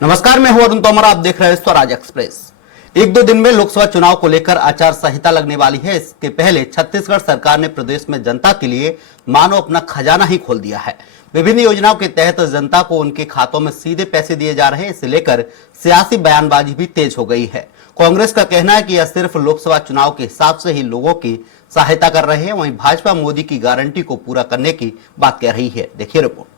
नमस्कार, मैं हूं अरुण तोमर। आप देख रहे हैं स्वराज एक्सप्रेस। एक दो दिन में लोकसभा चुनाव को लेकर आचार संहिता लगने वाली है। इसके पहले छत्तीसगढ़ सरकार ने प्रदेश में जनता के लिए मानो अपना खजाना ही खोल दिया है। विभिन्न योजनाओं के तहत जनता को उनके खातों में सीधे पैसे दिए जा रहे हैं। इसे लेकर सियासी बयानबाजी भी तेज हो गई है। कांग्रेस का कहना है कि यह सिर्फ लोकसभा चुनाव के हिसाब से ही लोगों की सहायता कर रहे हैं। वहीं भाजपा मोदी की गारंटी को पूरा करने की बात कह रही है। देखिए रिपोर्ट।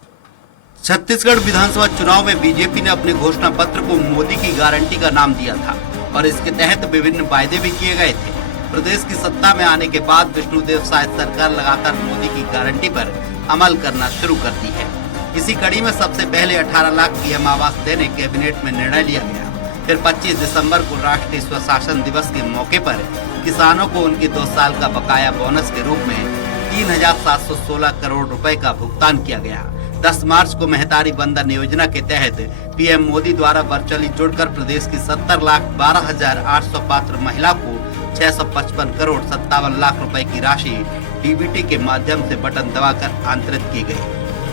छत्तीसगढ़ विधानसभा चुनाव में बीजेपी ने अपने घोषणा पत्र को मोदी की गारंटी का नाम दिया था और इसके तहत विभिन्न वायदे भी किए गए थे। प्रदेश की सत्ता में आने के बाद विष्णुदेव साय सरकार लगातार मोदी की गारंटी पर अमल करना शुरू कर दी है। इसी कड़ी में सबसे पहले 18 लाख पीएम आवास देने कैबिनेट में निर्णय लिया गया। फिर 25 दिसंबर को राष्ट्रीय स्वशासन दिवस के मौके पर किसानों को उनके 2 साल का बकाया बोनस के रूप में 3,716 करोड़ रुपए का भुगतान किया गया। 10 मार्च को महतारी बंधन योजना के तहत पीएम मोदी द्वारा वर्चुअली जुड़कर प्रदेश की 70,12,800 पात्र महिला को 655 करोड़ 57 लाख रुपए की राशि डीबीटी के माध्यम से बटन दबाकर आंतरित की गई।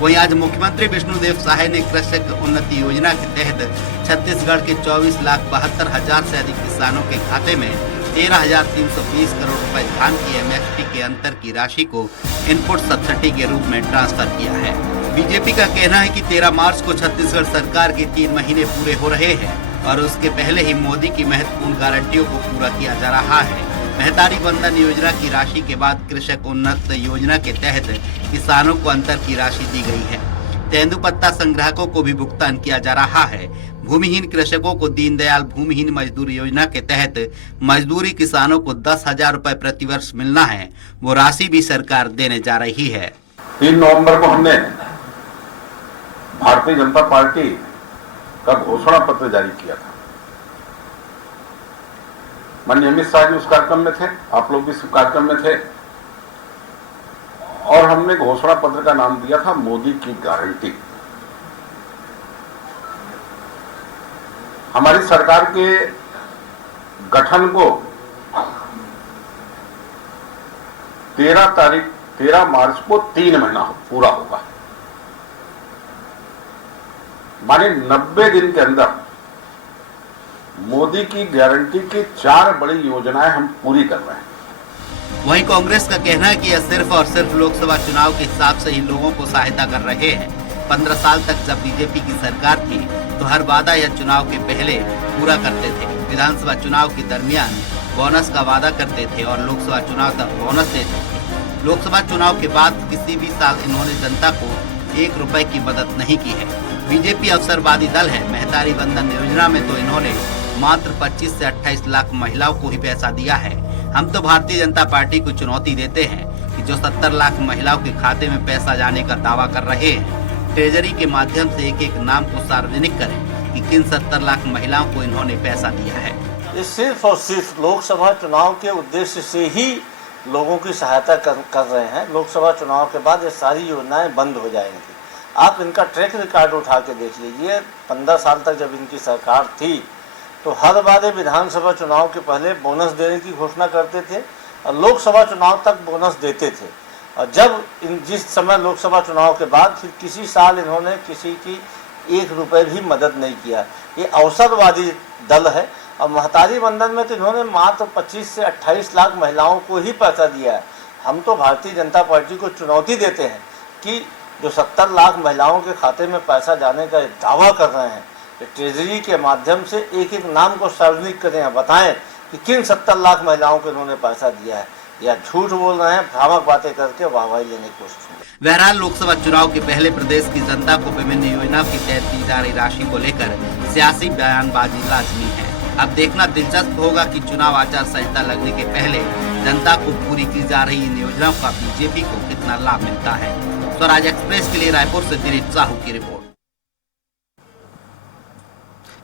वहीं आज मुख्यमंत्री विष्णुदेव साय ने कृषक उन्नति योजना के तहत छत्तीसगढ़ के 24,72,000 से अधिक किसानों के खाते में 13,320 करोड़ रुपए धान की एमएसपी के अंतर की राशि को इनपुट सब्सिडी के रूप में ट्रांसफर किया है। बीजेपी का कहना है कि 13 मार्च को छत्तीसगढ़ सरकार के 3 महीने पूरे हो रहे हैं और उसके पहले ही मोदी की महत्वपूर्ण गारंटियों को पूरा किया जा रहा है। महतारी बंधन योजना की राशि के बाद कृषक उन्नत योजना के तहत किसानों को अंतर की राशि दी गई है। तेंदुपत्ता संग्राहकों को भी भुगतान किया जा रहा है। भूमिहीन कृषकों को दीनदयाल भूमिहीन मजदूर योजना के तहत मजदूरी किसानों को 10,000 रुपए प्रति वर्ष मिलना है, वो राशि भी सरकार देने जा रही है। 3 नवंबर को हमने भारतीय जनता पार्टी का घोषणा पत्र जारी किया था। माननीय अमित शाह जी उस कार्यक्रम में थे, आप लोग भी इस कार्यक्रम में थे और हमने घोषणा पत्र का नाम दिया था मोदी की गारंटी। हमारी सरकार के गठन को 13 मार्च को 3 महीना पूरा होगा। माने 90 दिन के अंदर मोदी की गारंटी की 4 बड़ी योजनाएं हम पूरी कर रहे हैं। वहीं कांग्रेस का कहना है कि यह सिर्फ और सिर्फ लोकसभा चुनाव के हिसाब से ही लोगों को सहायता कर रहे हैं। 15 साल तक जब बीजेपी की सरकार थी तो हर वादा यह चुनाव के पहले पूरा करते थे। विधानसभा चुनाव के दरमियान बोनस का वादा करते थे और लोकसभा चुनाव तक बोनस देते थे। लोकसभा चुनाव के बाद किसी भी साल इन्होंने जनता को 1 रुपए की मदद नहीं की है। बीजेपी अवसरवादी दल है। महतारी बंधन योजना में तो इन्होंने मात्र 25 से 28 लाख महिलाओं को ही पैसा दिया है। हम तो भारतीय जनता पार्टी को चुनौती देते हैं कि जो 70 लाख महिलाओं के खाते में पैसा जाने का दावा कर रहे हैं, ट्रेजरी के माध्यम से एक एक नाम को सार्वजनिक करें कि किन 70 लाख महिलाओं को इन्होंने पैसा दिया है। ये सिर्फ और सिर्फ लोकसभा चुनाव के उद्देश्य से ही लोगों की सहायता कर रहे हैं। लोकसभा चुनाव के बाद ये सारी योजनाएं बंद हो जाएंगी। आप इनका ट्रैक रिकॉर्ड उठा के देख लीजिए। 15 साल तक जब इनकी सरकार थी तो हर बार विधानसभा चुनाव के पहले बोनस देने की घोषणा करते थे और लोकसभा चुनाव तक बोनस देते थे। और जब जिस समय लोकसभा चुनाव के बाद फिर किसी साल इन्होंने किसी की 1 रुपए भी मदद नहीं किया। ये अवसरवादी दल है। और महतारी बंधन में तो इन्होंने मात्र 25 से 28 लाख महिलाओं को ही पैसा दिया है। हम तो भारतीय जनता पार्टी को चुनौती देते हैं कि जो 70 लाख महिलाओं के खाते में पैसा जाने का दावा कर रहे हैं, ट्रेजरी के माध्यम से एक एक नाम को सार्वजनिक करें, बताएं कि किन 70 लाख महिलाओं को इन्होंने पैसा दिया है, या झूठ बोल रहे हैं, भ्रामक बातें करके वाहवाही लेने की कोशिश। बहरहाल लोकसभा चुनाव के पहले प्रदेश की जनता को विभिन्न योजनाओं की तहत दी जा रही राशि को लेकर सियासी बयानबाजी लाजमी है। अब देखना दिलचस्प होगा कि चुनाव आचार संहिता लगने के पहले जनता को पूरी की जा रही इन योजनाओं का बीजेपी को कितना लाभ मिलता है। स्वराज एक्सप्रेस के लिए रायपुर से दिलीप साहू की रिपोर्ट।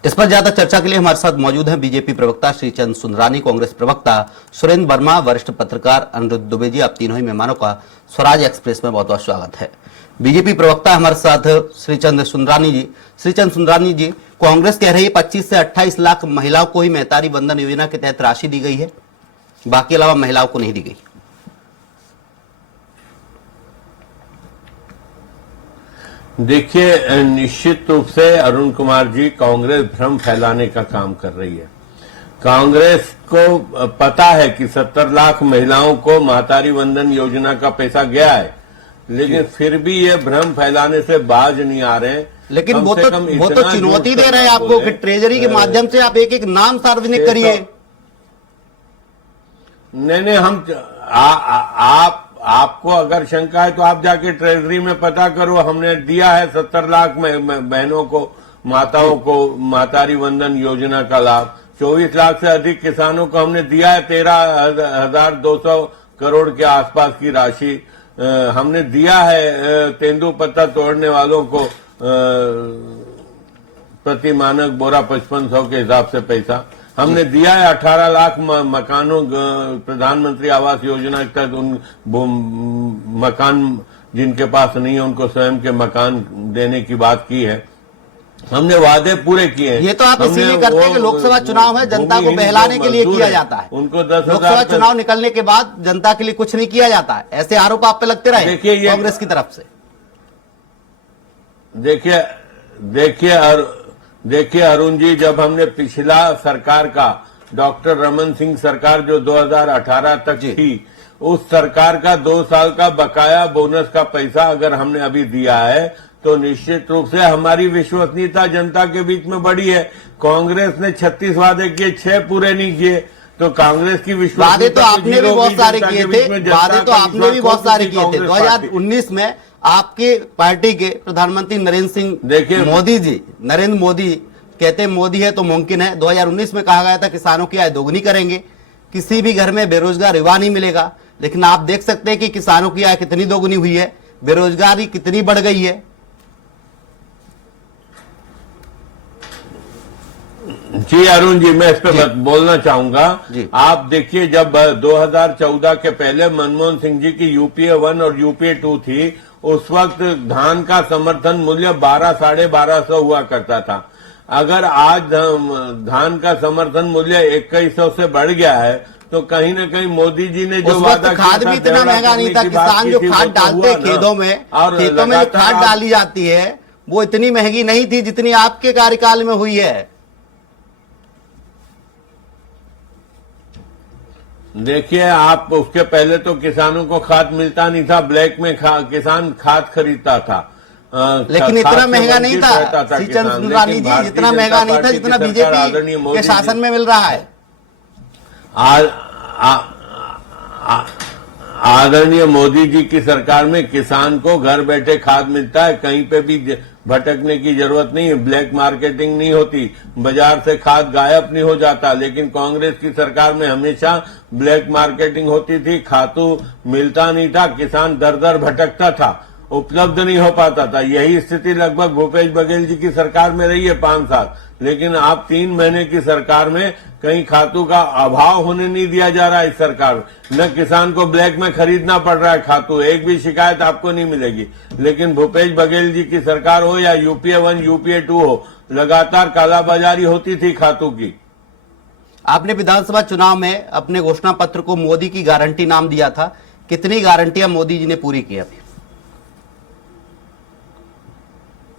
इस पर ज्यादा चर्चा के लिए हमारे साथ मौजूद हैं बीजेपी प्रवक्ता श्रीचंद सुंदरानी, कांग्रेस प्रवक्ता सुरेंद्र वर्मा, वरिष्ठ पत्रकार अनिरुद्ध दुबे जी। आप तीनों ही मेहमानों का स्वराज एक्सप्रेस में बहुत बहुत स्वागत है। बीजेपी प्रवक्ता हमारे साथ श्रीचंद सुंदरानी जी। श्रीचंद सुंदरानी जी, कांग्रेस कह रही है 25 से 28 लाख महिलाओं को ही महतारी बंधन योजना के तहत राशि दी गई है, बाकी अलावा महिलाओं को नहीं दी गई। देखिए, निश्चित रूप से अरुण कुमार जी कांग्रेस भ्रम फैलाने का काम कर रही है। कांग्रेस को पता है कि 70 लाख महिलाओं को महतारी वंदन योजना का पैसा गया है, लेकिन फिर भी ये भ्रम फैलाने से बाज नहीं आ रहे हैं। लेकिन वो तो चुनौती दे रहे हैं आपको कि ट्रेजरी के माध्यम से आप एक एक नाम सार्वजनिक करिए। नहीं, हम आपको अगर शंका है तो आप जाके ट्रेजरी में पता करो। हमने दिया है 70 लाख बहनों को, माताओं को महतारी वंदन योजना का लाभ। 24 लाख से अधिक किसानों को हमने दिया है 13,200 करोड़ के आसपास की राशि हमने दिया है। तेंदुपत्ता तोड़ने वालों को प्रति मानक बोरा 5500 के हिसाब से पैसा हमने दिया है। 18 लाख मकानों प्रधानमंत्री आवास योजना के तहत उन मकान जिनके पास नहीं है उनको स्वयं के मकान देने की बात की है। हमने वादे पूरे किए हैं। ये तो आप इसीलिए करते हैं कि लोकसभा चुनाव है, जनता को बहलाने के लिए किया जाता है। उनको 10,000 लोकसभा चुनाव निकलने के बाद जनता के लिए कुछ नहीं किया जाता है, ऐसे आरोप आप पे लगते रहे कांग्रेस की तरफ से। देखिए अरुण जी, जब हमने पिछला सरकार का डॉक्टर रमन सिंह सरकार जो 2018 तक थी, उस सरकार का 2 साल का बकाया बोनस का पैसा अगर हमने अभी दिया है तो निश्चित रूप से हमारी विश्वसनीयता जनता के बीच में बढ़ी है। कांग्रेस ने 36 वादे किए, 6 पूरे नहीं किए, तो कांग्रेस की विश्वसनीयता वादे तो आपने भी बहुत सारे किए थे। वादे तो आपने भी बहुत सारे किए थे। 2019 में आपके पार्टी के प्रधानमंत्री नरेंद्र मोदी कहते मोदी है तो मुमकिन है। 2019 में कहा गया था किसानों की आय दोगुनी करेंगे, किसी भी घर में बेरोजगार युवा नहीं मिलेगा। लेकिन आप देख सकते हैं कि किसानों की आय कितनी दोगुनी हुई है, बेरोजगारी कितनी बढ़ गई है। जी अरुण जी, मैं इस पे बोलना चाहूंगा। आप देखिए, जब 2014 के पहले मनमोहन सिंह जी की यूपीए 1 और यूपीए 2 थी, उस वक्त धान का समर्थन मूल्य 12,500 हुआ करता था। अगर आज धान का समर्थन मूल्य 2,100 से बढ़ गया है तो कहीं ना कहीं मोदी जी ने जो वादा किया था, खाद भी इतना महंगा नहीं था। किसान जो खाद डालते हैं खेतों में जो खाद डाली जाती है वो इतनी महंगी नहीं थी जितनी आपके कार्यकाल में हुई है। देखिए, आप उसके पहले तो किसानों को खाद मिलता नहीं था, ब्लैक में किसान खाद खरीदता था। लेकिन इतना महंगा नहीं था श्रीचंद सुंदरानी जी, इतना महंगा नहीं था जितना बीजेपी के शासन में मिल रहा है। आदरणीय मोदी जी की सरकार में किसान को घर बैठे खाद मिलता है, कहीं पे भी भटकने की जरूरत नहीं है, ब्लैक मार्केटिंग नहीं होती, बाजार से खाद गायब नहीं हो जाता। लेकिन कांग्रेस की सरकार में हमेशा ब्लैक मार्केटिंग होती थी, खातू मिलता नहीं था, किसान दर दर भटकता था, उपलब्ध नहीं हो पाता था। यही स्थिति लगभग भूपेश बघेल जी की सरकार में रही है 5 साल। लेकिन आप 3 महीने की सरकार में कहीं खातू का अभाव होने नहीं दिया जा रहा है। इस सरकार में न किसान को ब्लैक में खरीदना पड़ रहा है खातू, एक भी शिकायत आपको नहीं मिलेगी। लेकिन भूपेश बघेल जी की सरकार हो या यूपीए 1 यूपीए 2 हो, लगातार कालाबाजारी होती थी खातू की। आपने विधानसभा चुनाव में अपने घोषणा पत्र को मोदी की गारंटी नाम दिया था, कितनी गारंटियां मोदी जी ने पूरी की अभी?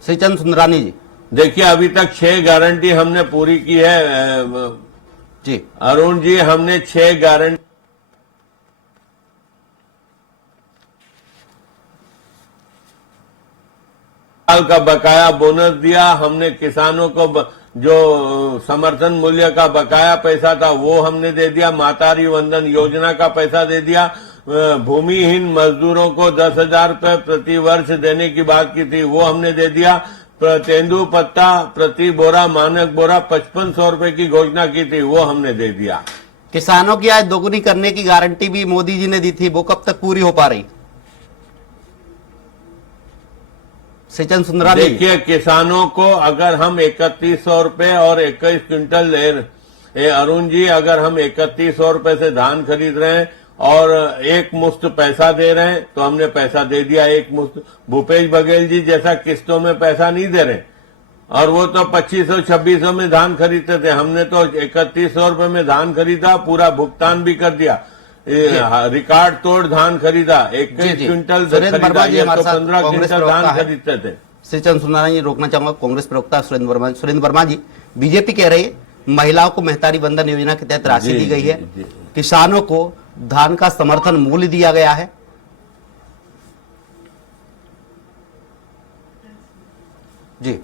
श्रीचंद सुंदरानी जी। देखिए, अभी तक 6 गारंटी हमने पूरी की है जी अरुण जी। हमने 6 गारंटी साल का बकाया बोनस दिया, हमने किसानों को जो समर्थन मूल्य का बकाया पैसा था वो हमने दे दिया, महतारी वंदन योजना का पैसा दे दिया, भूमिहीन मजदूरों को 10,000 रुपए प्रति वर्ष देने की बात की थी वो हमने दे दिया, तेंदुपत्ता प्रति बोरा मानक बोरा 5500 रुपए की घोषणा की थी वो हमने दे दिया। किसानों की आय दोगुनी करने की गारंटी भी मोदी जी ने दी थी, वो कब तक पूरी हो पा रही? श्रीचंद सुंदरानी। देखिए, किसानों को अगर हम 3100 रुपए और 21 क्विंटल ले अरुण जी, अगर हम 3100 रुपए से धान खरीद रहे हैं और एक मुश्त पैसा दे रहे हैं तो हमने पैसा दे दिया एक मुश्त। भूपेश बघेल जी जैसा किस्तों में पैसा नहीं दे रहे, और वो तो 2500-2600 में धान खरीदते थे, हमने तो 3100 रुपए में धान खरीदा, पूरा भुगतान भी कर दिया, रिकॉर्ड तोड़ धान खरीदा, 21 क्विंटल खरीदा, तो 15 क्विंटल धान खरीदते थे। श्रीचंद सुनाना जी रोकना चाहूंगा कांग्रेस प्रवक्ता सुरेंद्र वर्मा जी, बीजेपी कह रही है महिलाओं को मेहतारी बंधन योजना के तहत राशि दी गई है, किसानों को धान का समर्थन मूल्य दिया गया है। जी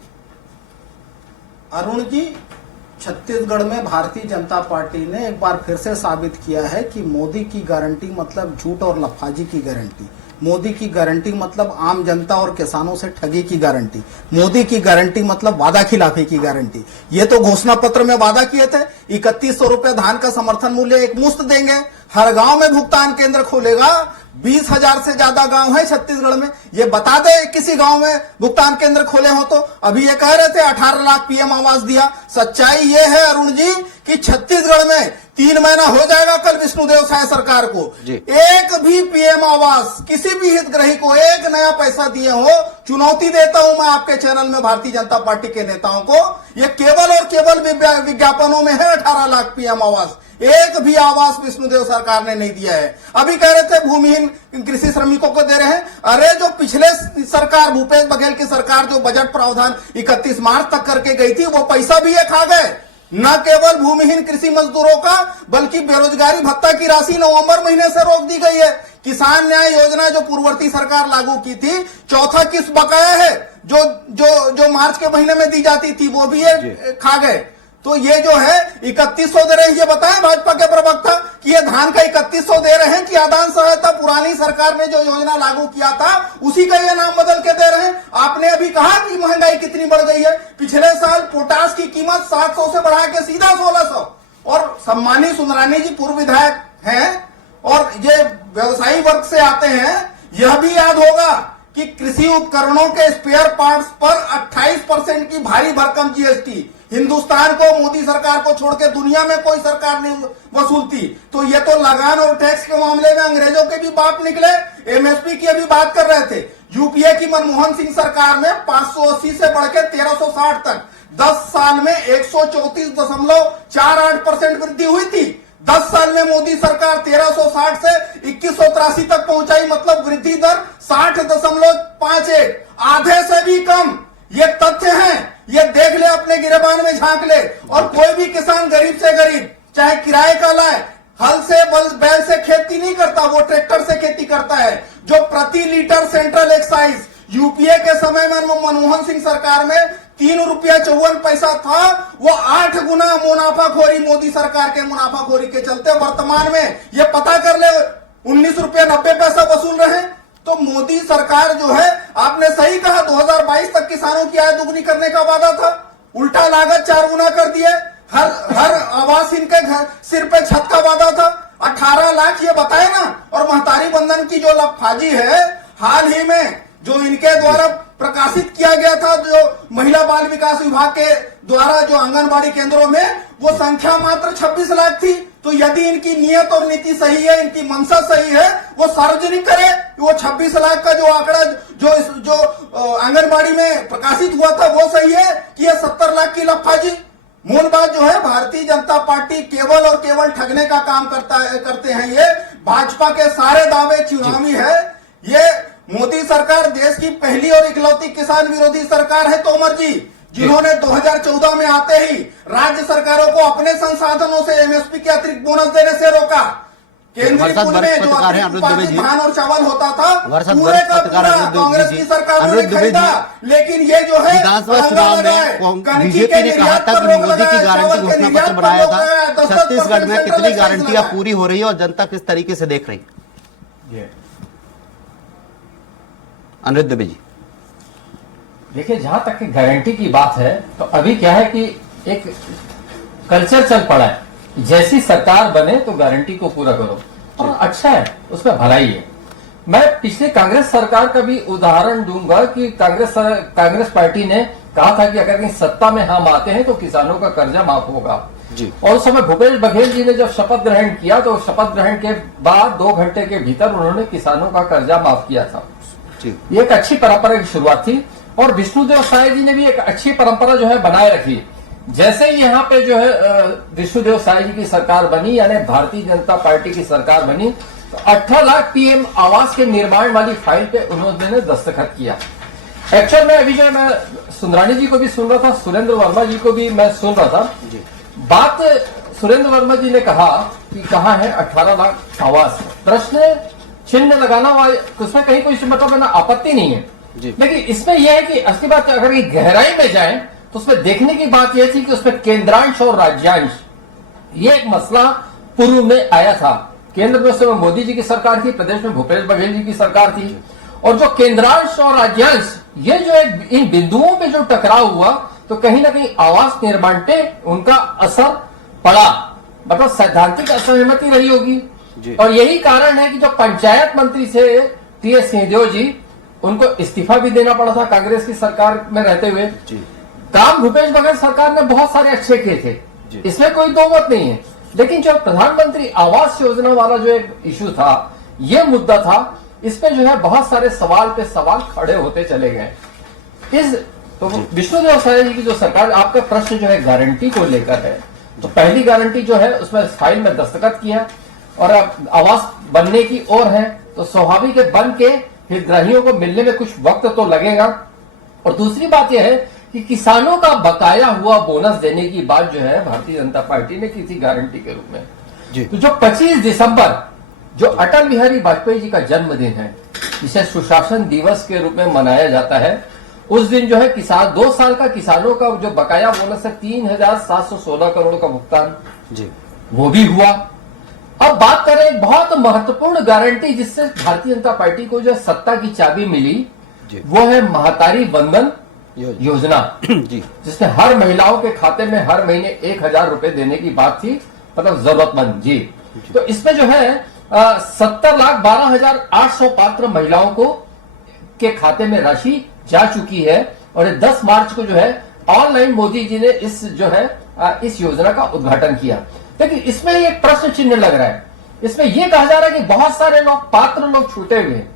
अरुण जी, छत्तीसगढ़ में भारतीय जनता पार्टी ने एक बार फिर से साबित किया है कि मोदी की गारंटी मतलब झूठ और लफाजी की गारंटी, मोदी की गारंटी मतलब आम जनता और किसानों से ठगी की गारंटी, मोदी की गारंटी मतलब वादा खिलाफी की गारंटी। ये तो घोषणा पत्र में वादा किए थे 3100 रुपए धान का समर्थन मूल्य एक मुश्त देंगे, हर गांव में भुगतान केंद्र खोलेगा। 20,000 से ज्यादा गांव है छत्तीसगढ़ में, ये बता दे किसी गांव में भुगतान केंद्र खोले हो तो। अभी ये कह रहे थे 18 लाख पीएम आवास दिया। सच्चाई ये है अरुण जी कि छत्तीसगढ़ में 3 महीना हो जाएगा कल विष्णुदेव साय सरकार को, एक भी पीएम आवास किसी भी हितग्राही को एक नया पैसा दिए हो। चुनौती देता हूं मैं आपके चैनल में भारतीय जनता पार्टी के नेताओं को, ये केवल और केवल विज्ञापनों में है 18 लाख पीएम आवास, एक भी आवास विष्णुदेव सरकार ने नहीं दिया है। अभी कह रहे थे भूमिहीन कृषि श्रमिकों को दे रहे हैं। अरे जो पिछले सरकार भूपेश बघेल की सरकार जो बजट प्रावधान 31 मार्च तक करके गई थी वो पैसा भी ये खा गए। न केवल भूमिहीन कृषि मजदूरों का बल्कि बेरोजगारी भत्ता की राशि नवंबर महीने से रोक दी गई है। किसान न्याय योजना जो पूर्ववर्ती सरकार लागू की थी, चौथा किस्त बकाया है जो मार्च के महीने में दी जाती थी वो भी ये खा गए। तो ये जो है 3100 दे रहे हैं, ये बताएं भाजपा के प्रवक्ता कि ये धान का 3100 दे रहे हैं कि आदान सहायता पुरानी सरकार ने जो योजना लागू किया था उसी का ये नाम बदल के दे रहे हैं। आपने अभी कहा कि महंगाई कितनी बढ़ गई है। पिछले साल पोटाश की कीमत 700 से बढ़ा के सीधा 1600। और सम्मानी सुंदरानी जी पूर्व विधायक हैं और ये व्यवसायी वर्ग से आते हैं, यह भी याद होगा कि कृषि उपकरणों के स्पेयर पार्ट्स पर 28% की भारी भरकम जीएसटी हिंदुस्तान को, मोदी सरकार को छोड़ के दुनिया में कोई सरकार नहीं वसूलती। तो ये तो लगान और टैक्स के मामले में अंग्रेजों के भी बाप निकले। एमएसपी की अभी बात कर रहे थे, यूपीए की मनमोहन सिंह सरकार में 580 से बढ़ के 1360 तक 10 साल में 134.48% वृद्धि हुई थी। 10 साल में मोदी सरकार 1360 से 2183 तक पहुंचाई, मतलब वृद्धि दर 60.51, आधे से भी कम। ये तथ्य हैं, ये देख ले, अपने गिरेबान में झांक ले। और कोई भी किसान गरीब से गरीब चाहे किराए का लाए, हल से बैल से खेती नहीं करता, वो ट्रैक्टर से खेती करता है। जो प्रति लीटर सेंट्रल एक्साइज यूपीए के समय में मनमोहन सिंह सरकार में 3 रुपया 54 पैसा था, वो 8 गुना मुनाफाखोरी मोदी सरकार के मुनाफाखोरी के चलते वर्तमान में ये पता कर ले 19 रुपया 90 पैसा वसूल रहे हैं। तो मोदी सरकार जो है, आपने सही कहा 2022 तक किसानों की आय दुगनी करने का वादा था, उल्टा लागत 4 गुना कर दिए। हर आवास इनके घर सिर पे छत का वादा था। 18 लाख ये बताए ना। और महतारी बंधन की जो लफाजी है, हाल ही में जो इनके द्वारा प्रकाशित किया गया था, जो महिला बाल विकास विभाग के द्वारा जो आंगनबाड़ी केंद्रों में, वो संख्या मात्र 26 लाख थी। तो यदि इनकी नियत और नीति सही है, इनकी मंशा सही है, वो सार्वजनिक करे। वो 26 लाख का जो आंकड़ा जो आंगनबाड़ी में प्रकाशित हुआ था वो सही है कि ये 70 लाख की लफाजी। मूल बात जो है, भारतीय जनता पार्टी केवल और केवल ठगने का काम करते हैं। ये भाजपा के सारे दावे चुनावी है। ये मोदी सरकार देश की पहली और इकलौती किसान विरोधी सरकार है। तोमर जी, जिन्होंने 2014 में आते ही राज्य सरकारों को अपने संसाधनों से एमएसपी के अतिरिक्त बोनस देने से रोका। केंद्रीय पुल में जो धान और चावल होता था, पूरे का पूरा कांग्रेस की सरकार ने खरीदा। लेकिन ये जो है विधानसभा चुनाव में बीजेपी ने कहा था कि मोदी की गारंटी घोषणा पत्र बनाया था। छत्तीसगढ़ में कितनी गारंटियां पूरी हो रही है और जनता किस तरीके से देख रही है? अनिरुद्ध दुबे जी, देखिए, जहां तक कि गारंटी की बात है तो अभी क्या है कि एक कल्चर चल पड़ा है, जैसी सरकार बने तो गारंटी को पूरा करो, और अच्छा है, उसमें भलाई है। मैं पिछले कांग्रेस सरकार का भी उदाहरण दूंगा कि कांग्रेस पार्टी ने कहा था कि अगर कहीं सत्ता में हम आते हैं तो किसानों का कर्जा माफ होगा जी। और उस समय भूपेश बघेल जी ने जब शपथ ग्रहण किया तो शपथ ग्रहण के बाद 2 घंटे के भीतर उन्होंने किसानों का कर्जा माफ किया था। ये एक अच्छी परंपरा की शुरुआत थी। और विष्णुदेव साय जी ने भी एक अच्छी परंपरा जो है बनाए रखी। जैसे ही यहाँ पे जो है विष्णुदेव साय जी की सरकार बनी, यानी भारतीय जनता पार्टी की सरकार बनी, तो 18 लाख पीएम आवास के निर्माण वाली फाइल पे उन्होंने दस्तखत किया। एक्चुअल में अभी जो है मैं सुंदरानी जी को भी सुन रहा था, सुरेंद्र वर्मा जी को भी मैं सुन रहा था। बात सुरेंद्र वर्मा जी ने कहा कि कहाँ है 18 लाख आवास, प्रश्न चिन्ह लगाना उसमें कहीं कोई मतलब ना आपत्ति नहीं है, लेकिन इसमें यह है कि असली बात अगर ये गहराई में जाए तो उसमें देखने की बात यह थी कि उसमें केंद्रांश और राज्यांश ये एक मसला पूर्व में आया था। केंद्र में उस समय मोदी जी की सरकार थी, प्रदेश में भूपेश बघेल जी की सरकार थी, और जो केंद्रांश और राज्यांश ये जो है इन बिंदुओं पे जो टकराव हुआ तो कहीं ना कहीं आवास निर्माण पे उनका असर पड़ा, मतलब सैद्धांतिक असहमति रही होगी। और यही कारण है कि जो पंचायत मंत्री थे टीएस सिंहदेव जी, उनको इस्तीफा भी देना पड़ा था कांग्रेस की सरकार में रहते हुए। काम भूपेश बघेल सरकार ने बहुत सारे अच्छे किए थे, इसमें कोई दो मत नहीं है, लेकिन जो प्रधानमंत्री आवास योजना वाला जो एक इशू था, ये मुद्दा था, इसमें जो है बहुत सारे सवाल पे सवाल खड़े होते चले गए। इस तो विष्णुदेव साय जी की जो सरकार, आपका प्रश्न जो है गारंटी को लेकर है, तो पहली गारंटी जो है उसमें फाइल में दस्तखत किया और अब आवास बनने की ओर है, तो स्वाभाविक है बन के हितग्राहियों को मिलने में कुछ वक्त तो लगेगा। और दूसरी बात यह है कि किसानों का बकाया हुआ बोनस देने की बात जो है भारतीय जनता पार्टी ने की थी गारंटी के रूप में। तो जो 25 दिसंबर जो अटल बिहारी वाजपेयी जी का जन्मदिन है, जिसे सुशासन दिवस के रूप में मनाया जाता है, उस दिन जो है किसान 2 साल का किसानों का जो बकाया बोनस है 3,716 करोड़ का भुगतान वो भी हुआ। अब बात करें एक बहुत महत्वपूर्ण गारंटी जिससे भारतीय जनता पार्टी को जो सत्ता की चाबी मिली, वो है महतारी वंदन योजना जिसमें हर महिलाओं के खाते में हर महीने 1,000 रुपए देने की बात थी, मतलब जरूरतमंद जी। तो इसमें जो है 70,12,800 पात्र महिलाओं को के खाते में राशि जा चुकी है, और 10 मार्च को जो है ऑनलाइन मोदी जी ने इस जो है इस योजना का उद्घाटन किया। लेकिन इसमें एक प्रश्न चिन्ह लग रहा है, इसमें यह कहा जा रहा है कि बहुत सारे लोग पात्र लोग छूटे हुए हैं,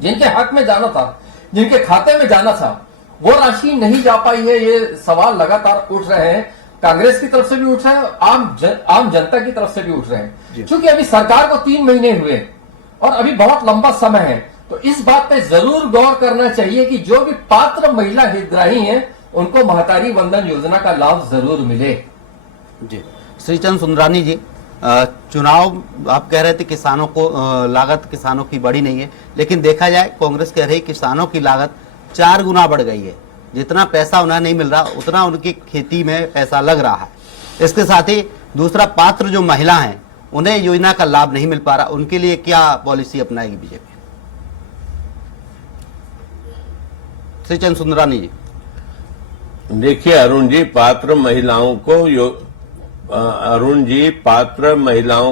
जिनके हक में जाना था, जिनके खाते में जाना था, वो राशि नहीं जा पाई है। ये सवाल लगातार उठ रहे हैं, कांग्रेस की तरफ से भी उठ रहे हैं, आम जनता की तरफ से भी उठ रहे हैं। क्योंकि अभी सरकार को 3 महीने हुए और अभी बहुत लंबा समय है, तो इस बात पे जरूर गौर करना चाहिए कि जो भी पात्र महिला हितग्राही हैं उनको महतारी वंदन योजना का लाभ जरूर मिले। जी श्रीचंद सुंदरानी जी, चुनाव आप कह रहे थे किसानों को लागत किसानों की बढ़ी नहीं है, लेकिन देखा जाए कांग्रेस कह रही किसानों की लागत 4 गुना बढ़ गई है। जितना पैसा उन्हें नहीं मिल रहा उतना उनकी खेती में पैसा लग रहा है। इसके साथ ही दूसरा, पात्र जो महिला हैं उन्हें योजना का लाभ नहीं मिल पा रहा, उनके लिए क्या पॉलिसी अपनाएगी बीजेपी? श्रीचंद सुंदरानी जी। देखिए अरुण जी, पात्र महिलाओं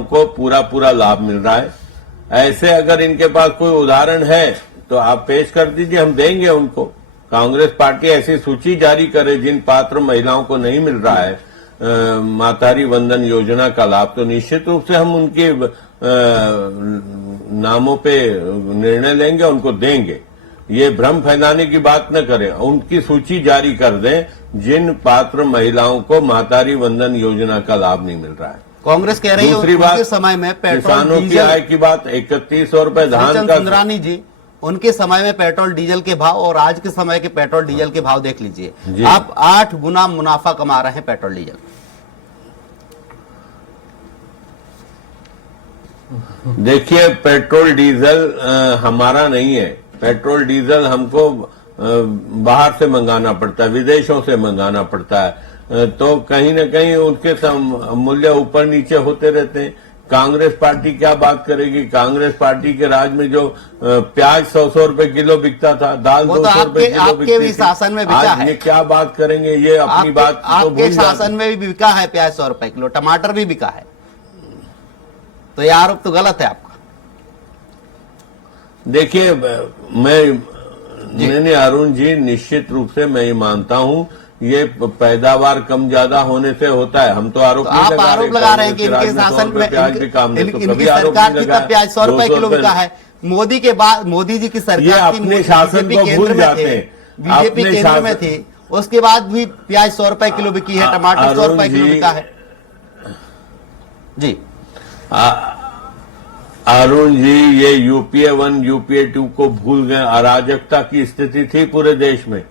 को पूरा लाभ मिल रहा है। ऐसे अगर इनके पास कोई उदाहरण है तो आप पेश कर दीजिए, हम देंगे उनको। कांग्रेस पार्टी ऐसी सूची जारी करे जिन पात्र महिलाओं को नहीं मिल रहा है मातारी वंदन योजना का लाभ, तो निश्चित रूप से हम उनके नामों पे निर्णय लेंगे, उनको देंगे। ये भ्रम फैलाने की बात न करें, उनकी सूची जारी कर दें जिन पात्र महिलाओं को मातारी वंदन योजना का लाभ नहीं मिल रहा है। कांग्रेस कह रही है दूसरी बात, समय में किसानों की आय की बात, 3100 रुपए धान का। सुंदरानी जी, उनके समय में पेट्रोल डीजल के भाव और आज के समय के पेट्रोल डीजल के भाव देख लीजिए, आप 8 गुना मुनाफा कमा रहे हैं पेट्रोल डीजल। देखिए पेट्रोल डीजल हमारा नहीं है, पेट्रोल डीजल हमको बाहर से मंगाना पड़ता है, विदेशों से मंगाना पड़ता है, तो कहीं न कहीं उनके मूल्य ऊपर नीचे होते रहते हैं। कांग्रेस पार्टी क्या बात करेगी? कांग्रेस पार्टी के राज में जो प्याज 100 रुपए किलो बिकता था, दाल 200 रुपए किलो आपके भी शासन में बिका है। ये क्या बात करेंगे? ये अपनी बात आपके शासन में भी बिका है प्याज 100 रुपए किलो, टमाटर भी बिका है, तो ये आरोप तो गलत है आपका। देखिए मैंने अरुण जी, निश्चित रूप से मैं ये मानता हूं ये पैदावार कम ज्यादा होने से होता है। हम तो आरोप नहीं लगा रहे, आरोप लगा रहे हैं कि इनके शासन में इनकी सरकार की तब प्याज 100 रुपए किलो बिका है। मोदी के बाद मोदी जी की सरकार की अपने शासन को भूल जाते हैं, बीजेपी केंद्र में थी, उसके बाद भी प्याज 100 रुपए किलो बिकी है, टमाटर 100 रुपए किलो बिका है। जी अरुण जी, ये यूपीए 1 यूपीए 2 को भूल गए। अराजकता की स्थिति थी पूरे देश में,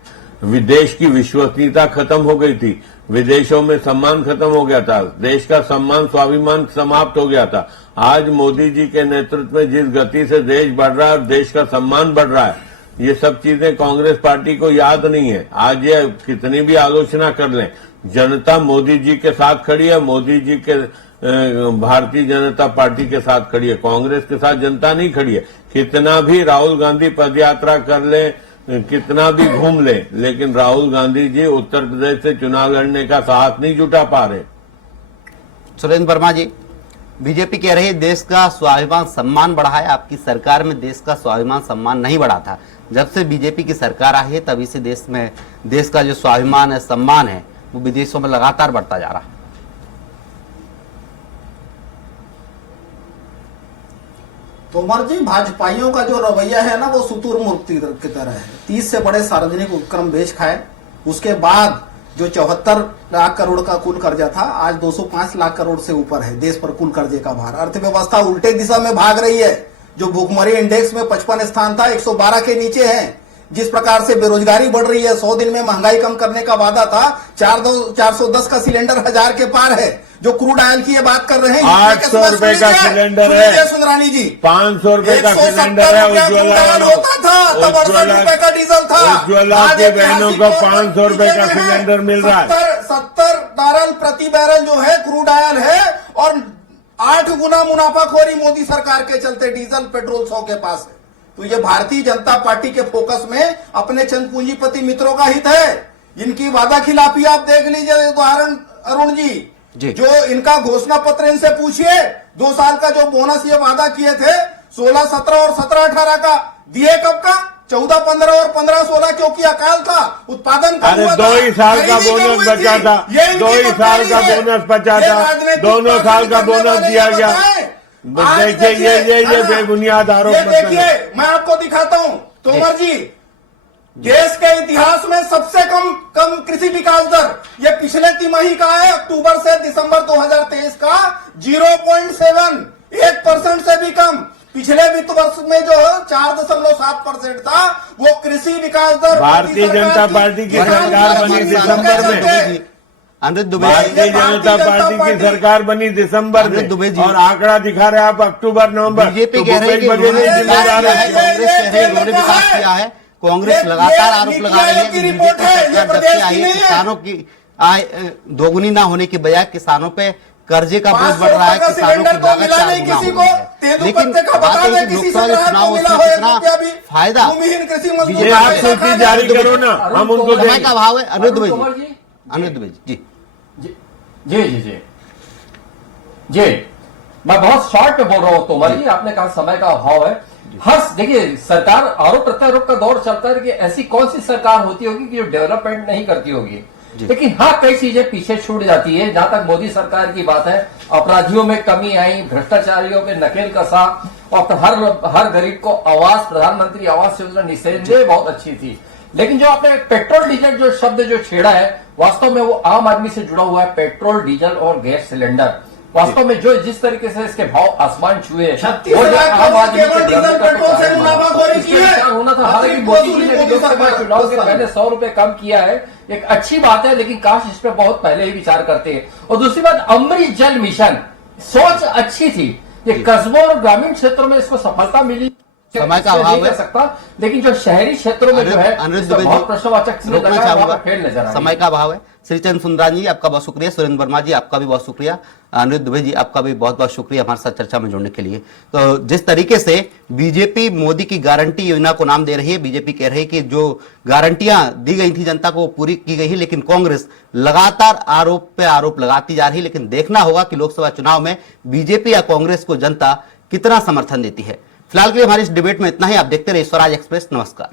विदेश की विश्वसनीयता खत्म हो गई थी, विदेशों में सम्मान खत्म हो गया था, देश का सम्मान स्वाभिमान समाप्त हो गया था। आज मोदी जी के नेतृत्व में जिस गति से देश बढ़ रहा है और देश का सम्मान बढ़ रहा है, ये सब चीजें कांग्रेस पार्टी को याद नहीं है। आज ये कितनी भी आलोचना कर लें, जनता मोदी जी के साथ खड़ी है, मोदी जी के भारतीय जनता पार्टी के साथ खड़ी है, कांग्रेस के साथ जनता नहीं खड़ी है। कितना भी राहुल गांधी पदयात्रा कर ले, कितना भी घूम ले, लेकिन राहुल गांधी जी उत्तर प्रदेश से चुनाव लड़ने का साहस नहीं जुटा पा रहे। सुरेंद्र वर्मा जी, बीजेपी कह रही है देश का स्वाभिमान सम्मान बढ़ा है, आपकी सरकार में देश का स्वाभिमान सम्मान नहीं बढ़ा था। जब से बीजेपी की सरकार आई है तभी से देश में देश का जो स्वाभिमान है, सम्मान है, वो विदेशों में लगातार बढ़ता जा रहा है। तोमर जी, भाजपाइयों का जो रवैया है ना, वो सुतुर मूर्ति की तरह है। 30 से बड़े सार्वजनिक उपक्रम बेच खाए, उसके बाद जो 74 लाख करोड़ का कुल कर्जा था, आज 205 लाख करोड़ से ऊपर है देश पर कुल कर्जे का भार। अर्थव्यवस्था उल्टे दिशा में भाग रही है। जो भूखमरी इंडेक्स में 55 स्थान था, 112 के नीचे है। जिस प्रकार से बेरोजगारी बढ़ रही है, 100 दिन में महंगाई कम करने का वादा था, 410 का सिलेंडर 1000 के पार है। जो क्रूड ऑयल की ये बात कर रहे हैं, 800 रुपए का सिलेंडर है, सुंदरानी जी, 500 रुपए का सिलेंडर है। उज्ज्वला होता था, तब 68 रुपए का डीजल था। उज्ज्वला के बहनों को 500 रुपए का सिलेंडर मिल रहा है। 70 बैरल प्रति बैरल जो है क्रूड ऑयल है, और 8 गुना मुनाफाखोरी मोदी सरकार के चलते डीजल पेट्रोल 100 के पास है। तो ये भारतीय जनता पार्टी के फोकस में अपने चंद पूंजीपति मित्रों का हित है। इनकी वादा खिलाफी आप देख लीजिए उदाहरण अरुण जी, जो इनका घोषणा पत्र, इनसे पूछिए 2 साल का जो बोनस ये वादा किए थे, 16-17 और 17-18 का दिए कब का? 14-15 और 15-16, क्योंकि अकाल था, उत्पादन कम हुआ था। 2 ही साल का बोनस बचा था, 2 ही साल का बोनस बचा था, दोनों साल का बोनस दिया गया। देखिए ये बेबुनियाद आरोप। देखिए मैं आपको दिखाता हूं तोमर जी, देश के इतिहास में सबसे कम कृषि विकास दर ये पिछले तिमाही का है, अक्टूबर से दिसंबर 2023 का 0.7, 1% से भी कम। पिछले वित्त वर्ष में जो 4.7% था, वो कृषि विकास दर भारतीय जनता पार्टी की सरकार बनी दिसंबर में। अनिरुद्ध दुबे, भारतीय जनता पार्टी की सरकार बनी दिसंबर में, और आंकड़ा दिखा रहे आप अक्टूबर नवंबर। बीजेपी कह रही है कि जिम्मेदार है, कांग्रेस कह रही है उन्होंने विकास किया है। कांग्रेस लगातार आरोप लगा रही है कि बीजेपी सरकार जब से आई है किसानों की आय दोगुनी ना होने की बजाय किसानों पे कर्जे का बोझ बढ़ रहा है, किसानों की लागत 4 गुना हो रही है। लेकिन बात है कि लोकसभा जो चुनाव उसमें कितना फायदा ये आप सूची जारी करो ना, हम उनको समय का अभाव है। अनिरुद्ध दुबे जी जी जी जी जी, मैं बहुत शॉर्ट में बोल रहा हूं तोमर जी। आपने कहा समय का अभाव है। हर देखिए, सरकार आरोप प्रत्यारोप का दौर चलता है कि ऐसी कौन सी सरकार होती होगी कि जो डेवलपमेंट नहीं करती होगी, लेकिन हाँ कई चीजें पीछे छूट जाती है। जहां तक मोदी सरकार की बात है, अपराधियों में कमी आई, भ्रष्टाचारियों पे नकेल कसा, और हर गरीब को आवास, प्रधानमंत्री आवास योजना निसंदेह बहुत अच्छी थी। लेकिन जो आपने पेट्रोल डीजल जो शब्द जो छेड़ा है, वास्तव में वो आम आदमी से जुड़ा हुआ है। पेट्रोल डीजल और गैस सिलेंडर वास्तव में जो जिस तरीके से इसके भाव आसमान छुए, वो आम आदमी होना था। हालांकि मोदी जी ने लोकसभा चुनाव के पहले 100 रुपए कम किया है, एक अच्छी बात है, लेकिन काश इस पे बहुत पहले ही विचार करते हैं। और दूसरी बात, अमृत जल मिशन, सोच अच्छी थी। ये कस्बों और ग्रामीण क्षेत्रों में इसको सफलता मिली, समय का अभाव है सकता, लेकिन जो शहरी क्षेत्रों में जो है बहुत प्रश्नवाचक समय का अभाव है। श्रीचंद सुंदरानी जी आपका बहुत शुक्रिया, सुरेंद्र वर्मा जी आपका भी बहुत शुक्रिया, अनिरुद्ध दुबे जी आपका भी बहुत बहुत शुक्रिया हमारे साथ चर्चा में जुड़ने के लिए। तो जिस तरीके से बीजेपी मोदी की गारंटी योजना को नाम दे रही है, बीजेपी कह रही है कि जो गारंटियां दी गई थी जनता को वो पूरी की गई है, लेकिन कांग्रेस लगातार आरोप पे आरोप लगाती जा रही है। लेकिन देखना होगा कि लोकसभा चुनाव में बीजेपी या कांग्रेस को जनता कितना समर्थन देती है। फिलहाल के लिए हमारी इस डिबेट में इतना ही। आप देखते रहिए स्वराज एक्सप्रेस। नमस्कार।